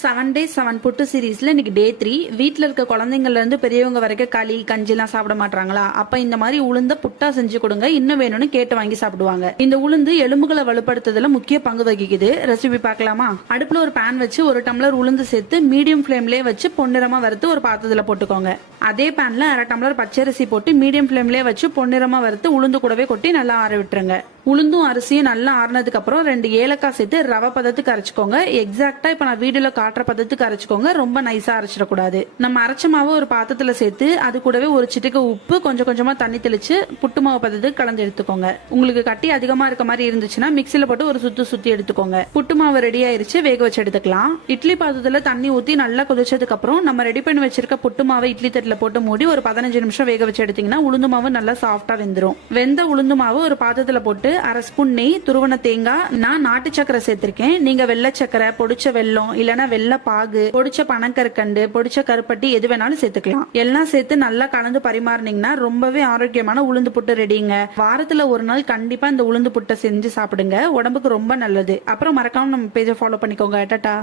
7 days 7 புட்டு சீரீஸ்ல இன்னைக்கு டே 3. வீட்டில் இருக்க குழந்தைங்கள்ல இருந்து பெரியவங்க வரைக்கும் களி கஞ்சிலாம் சாப்பிட மாட்டாங்களா? அப்ப இந்த மாதிரி உளுந்த புட்டா செஞ்சு கொடுங்க, இன்னும் வேணும்னு கேட்டு வாங்கி சாப்பிடுவாங்க. இந்த உளுந்து எலும்புகளை வலுப்படுத்துறதுல முக்கிய பங்கு வகிக்குது. ரெசிபி பார்க்கலாமா? அடுப்புல ஒரு பேன் வச்சு 1 டம்ளர் உளுந்து சேர்த்து மீடியம் ஃபிளேம்லயே வச்சு பொன்னிறமா வறுத்து ஒரு பாத்திரத்துல போட்டுக்கோங்க. அதே பேன்ல 1/2 டம்ளர் பச்சரிசி போட்டு மீடியம் ஃபிளேம்லயே வச்சு பொன்னிறமா வறுத்து உளுந்து கூடவே கொட்டி நல்லா ஆற விட்டுருங்க. உளுந்தும் அரிசியும் நல்லா ஆறினதுக்கு அப்புறம் 2 ஏலக்காய் சேர்த்து ரவை பதத்துக்கு அரைச்சுக்கோங்க. எக்ஸாக்டா இப்ப நான் வீடியோல காட்டுற பதத்துக்கு அரைச்சுக்கோங்க, ரொம்ப நைஸா அரைச்சிடக்கூடாது. நம்ம அரைச்ச மாவை ஒரு பாத்திரத்துல சேர்த்து அது கூடவே ஒரு சிட்டிகை உப்பு, கொஞ்சம் கொஞ்சமா தண்ணி தெளிச்சு புட்டு மாவு பதத்துக்கு கலந்து எடுத்துக்கோங்க. உங்களுக்கு கட்டி அதிகமா இருக்க மாதிரி இருந்துச்சுன்னா மிக்சில போட்டு ஒரு சுத்தி எடுத்துக்கோங்க. புட்டு மாவு ரெடி ஆயிருச்சு, வேக வச்சு எடுத்துக்கலாம். இட்லி பாத்திரத்துல தண்ணி ஊத்தி நல்லா கொதிச்சதுக்கு அப்புறம் நம்ம ரெடி பண்ணி வச்சிருக்க புட்டு மாவை இட்லி தட்டுல போட்டு மூடி ஒரு 15 நிமிஷம் வேக வச்சு எடுத்தீங்கன்னா உளுந்து மாவு நல்லா சாஃப்டா வெந்துரும். வெந்த உளுந்து மாவு ஒரு பாத்திரத்துல போட்டு 1/2 ஸ்பூன் நெய், துருவன தேங்காய், நான் நாட்டு சக்கரை சேர்த்திருக்கேன். நீங்க வெள்ளை சக்கரை, பொடிச்ச வெல்லம், இல்லனா வெள்ளை பாகு, பொடிச்ச பனக்கற்கண்டு, பொடிச்ச கருப்பட்டி எது வேணாலும் சேர்த்துக்கலாம். எல்லாம் சேர்த்து நல்லா கலந்து பரிமாறினீங்கன்னா ரொம்பவே ஆரோக்கியமான உளுந்து புட்டு ரெடிங்க. வாரத்துல ஒரு நாள் கண்டிப்பா இந்த உளுந்து புட்டை செஞ்சு சாப்பிடுங்க, உடம்புக்கு ரொம்ப நல்லது. அப்புறம் மறக்காம நம்ம பேஜை ஃபாலோ பண்ணிக்கோங்க. டாடா.